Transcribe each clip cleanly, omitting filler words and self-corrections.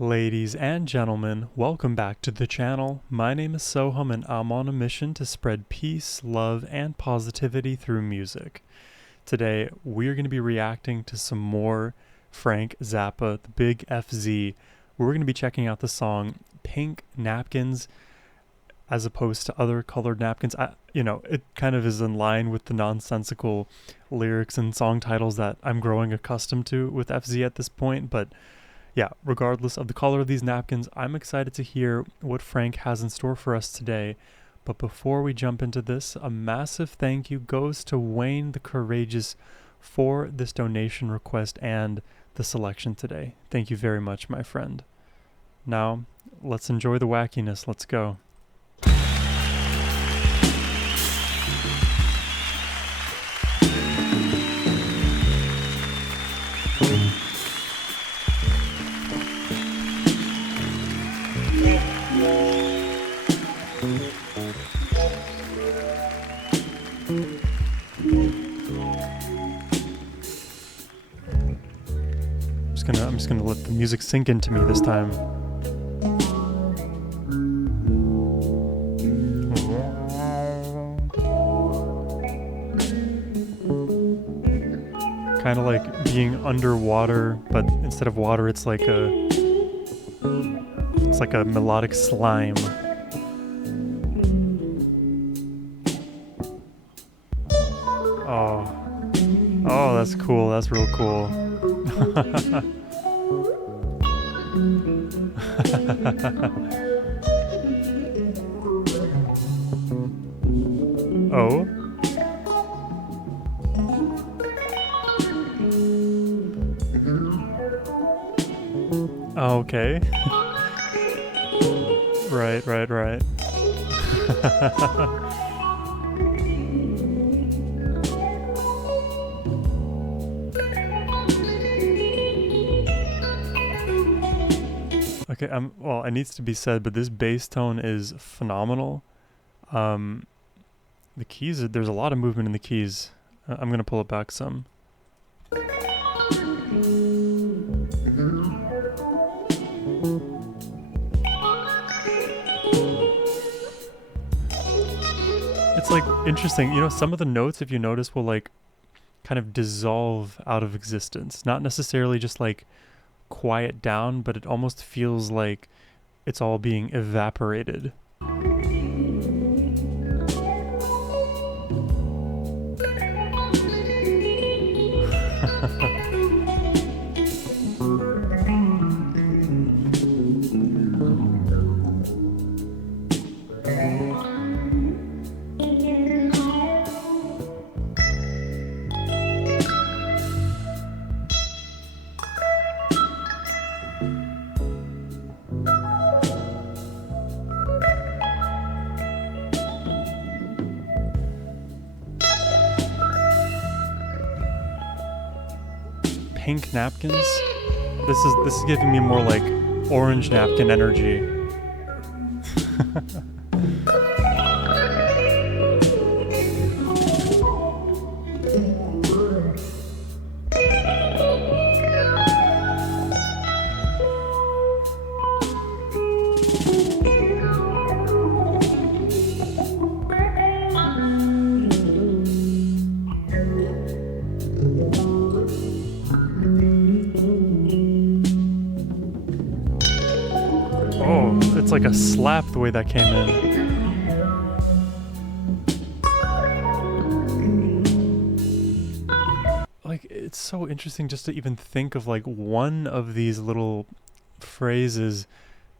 Ladies and gentlemen, welcome back to the channel. My name is Sohum and I'm on a mission to spread peace, love, and positivity through music. Today, we're going to be reacting to some more Frank Zappa, the Big FZ. We're going to be checking out the song Pink Napkins as opposed to other colored napkins. It kind of is in line with the nonsensical lyrics and song titles that I'm growing accustomed to with FZ at this point, but yeah, regardless of the color of these napkins, I'm excited to hear what Frank has in store for us today. But before we jump into this, a massive thank you goes to Wayne the Courageous for this donation request and the selection today. Thank you very much, my friend. Now, let's enjoy the wackiness. Let's go. I'm just gonna let the music sink into me this time. Kind of like being underwater, but instead of water, it's like a melodic slime. Oh, that's cool. That's real cool. Oh. Okay. Right. Okay, well, it needs to be said, but this bass tone is phenomenal. The keys, there's a lot of movement in the keys. I'm gonna pull it back some. It's like interesting, some of the notes, if you notice, will like kind of dissolve out of existence. Not necessarily just like quiet down, but it almost feels like it's all being evaporated. Pink napkins? This is giving me more like orange napkin energy. It's like a slap the way that came in. Like, it's so interesting just to even think of like one of these little phrases,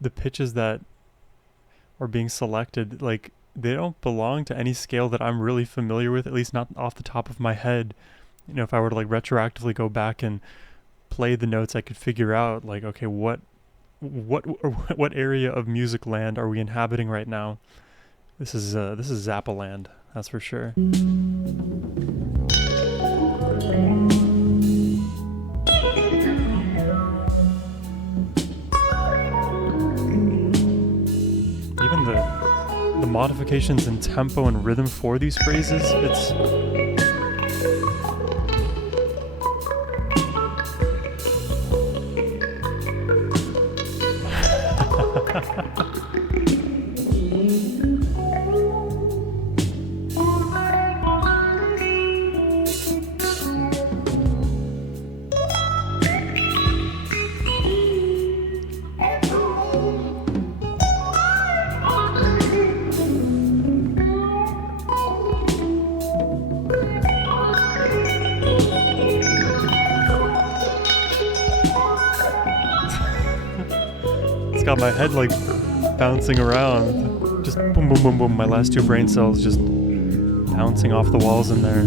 the pitches that are being selected, like they don't belong to any scale that I'm really familiar with, at least not off the top of my head. If I were to like retroactively go back and play the notes, I could figure out like, okay, what area of music land are we inhabiting right now? This is Zappa land, that's for sure. Even the modifications in tempo and rhythm for these phrases, it's It's got my head like bouncing around. Just boom, boom, boom, boom. My last two brain cells just bouncing off the walls in there.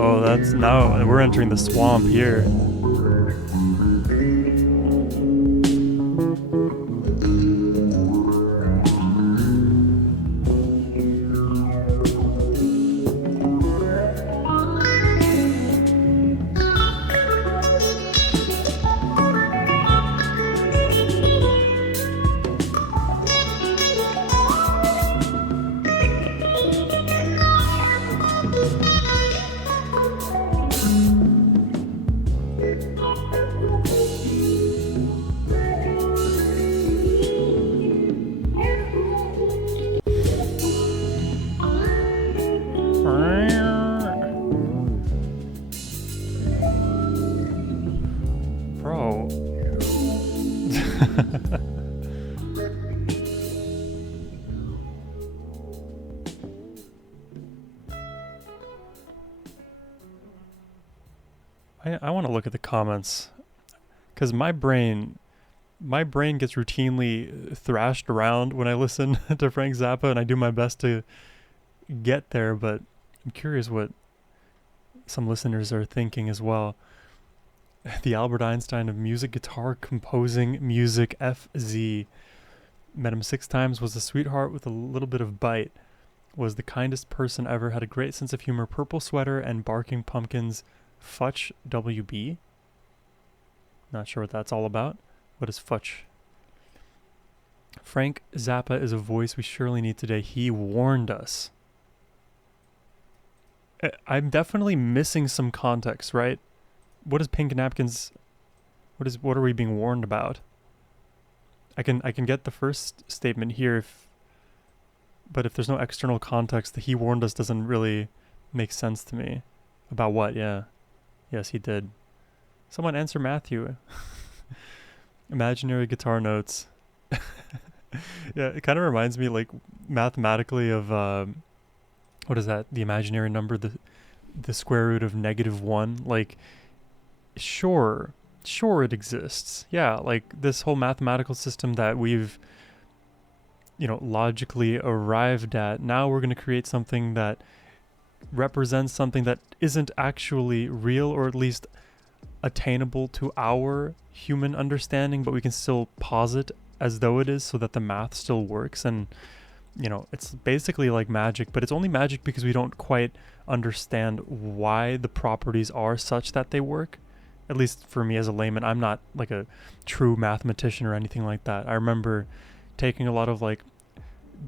Oh, that's now we're entering the swamp here. Bro. I want to look at the comments because my brain gets routinely thrashed around when I listen to Frank Zappa, and I do my best to get there, but I'm curious what some listeners are thinking as well. The Albert Einstein of music, guitar composing music, FZ. Met him 6 times, was a sweetheart with a little bit of bite. Was the kindest person ever, had a great sense of humor, purple sweater and barking pumpkins. Futch WB. Not sure what that's all about. What is Futch? Frank Zappa is a voice we surely need today. He warned us. I'm definitely missing some context, right? What is Pink Napkins? What are we being warned about? I can get the first statement here, but if there's no external context, the he warned us doesn't really make sense to me. About what? Yeah. Yes, he did. Someone answer Matthew. Imaginary guitar notes. Yeah, it kind of reminds me like mathematically of what is that? The imaginary number, the square root of -1. Like, sure it exists. Yeah, like this whole mathematical system that we've logically arrived at. Now we're going to create something that represents something that isn't actually real, or at least attainable to our human understanding, but we can still posit as though it is so that the math still works. And it's basically like magic, but it's only magic because we don't quite understand why the properties are such that they work. At least for me as a layman, I'm not like a true mathematician or anything like that. I remember taking a lot of like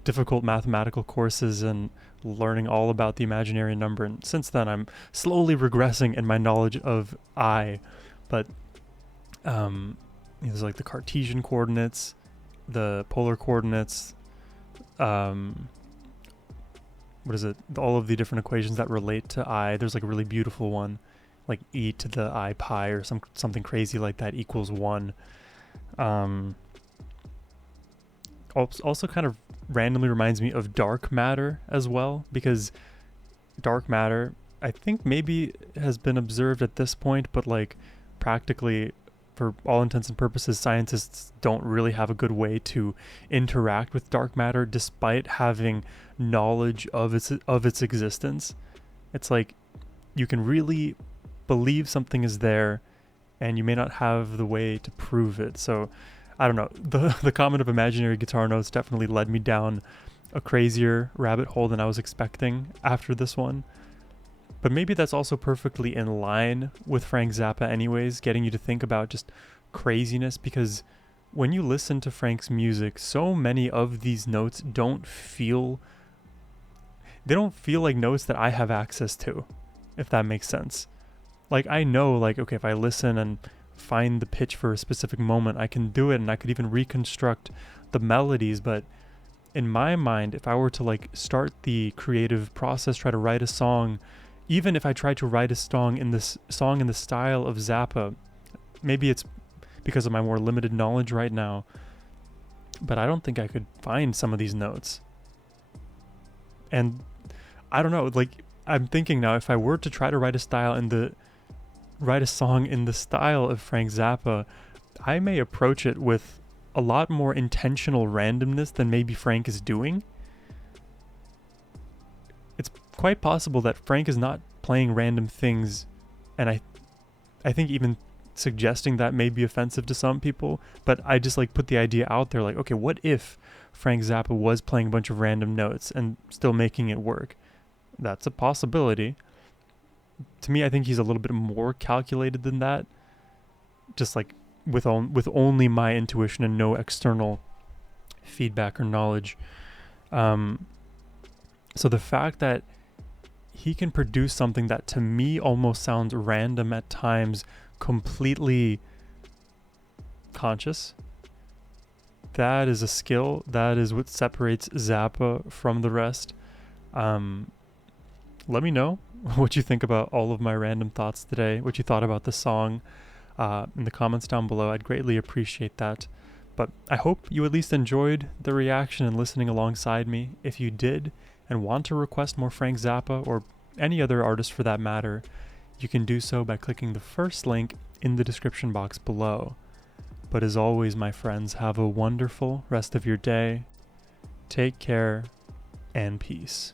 difficult mathematical courses and learning all about the imaginary number, and since then I'm slowly regressing in my knowledge of I. But there's like the Cartesian coordinates, the polar coordinates, what is it, all of the different equations that relate to I. There's like a really beautiful one, like e to the I pi or something crazy like that equals 1. Also kind of randomly reminds me of dark matter as well, because dark matter I think maybe has been observed at this point, but like practically for all intents and purposes scientists don't really have a good way to interact with dark matter despite having knowledge of its existence. It's like you can really believe something is there and you may not have the way to prove it. So I don't know, the comment of imaginary guitar notes definitely led me down a crazier rabbit hole than I was expecting after this one. But maybe that's also perfectly in line with Frank Zappa anyways, getting you to think about just craziness, because when you listen to Frank's music, so many of these notes don't feel like notes that I have access to, if that makes sense. Like I know, like, okay, if I listen and find the pitch for a specific moment. I can do it, and I could even reconstruct the melodies. But in my mind, if I were to like start the creative process, try to write a song, even if I tried to write a song in the style of Zappa, maybe it's because of my more limited knowledge right now, but I don't think I could find some of these notes. And I don't know, like, I'm thinking now, if I were to try to write a song in the style of Frank Zappa, I may approach it with a lot more intentional randomness than maybe Frank is doing. It's quite possible that Frank is not playing random things, and I think even suggesting that may be offensive to some people, but I just like put the idea out there, like, okay, what if Frank Zappa was playing a bunch of random notes and still making it work? That's a possibility. To me, I think he's a little bit more calculated than that, just like with only my intuition and no external feedback or knowledge. So the fact that he can produce something that to me almost sounds random at times, completely conscious, that is a skill. That is what separates Zappa from the rest. Let me know what you think about all of my random thoughts today, what you thought about the song in the comments down below. I'd greatly appreciate that. But I hope you at least enjoyed the reaction and listening alongside me. If you did and want to request more Frank Zappa or any other artist for that matter, you can do so by clicking the first link in the description box below. But as always, my friends, have a wonderful rest of your day. Take care and peace.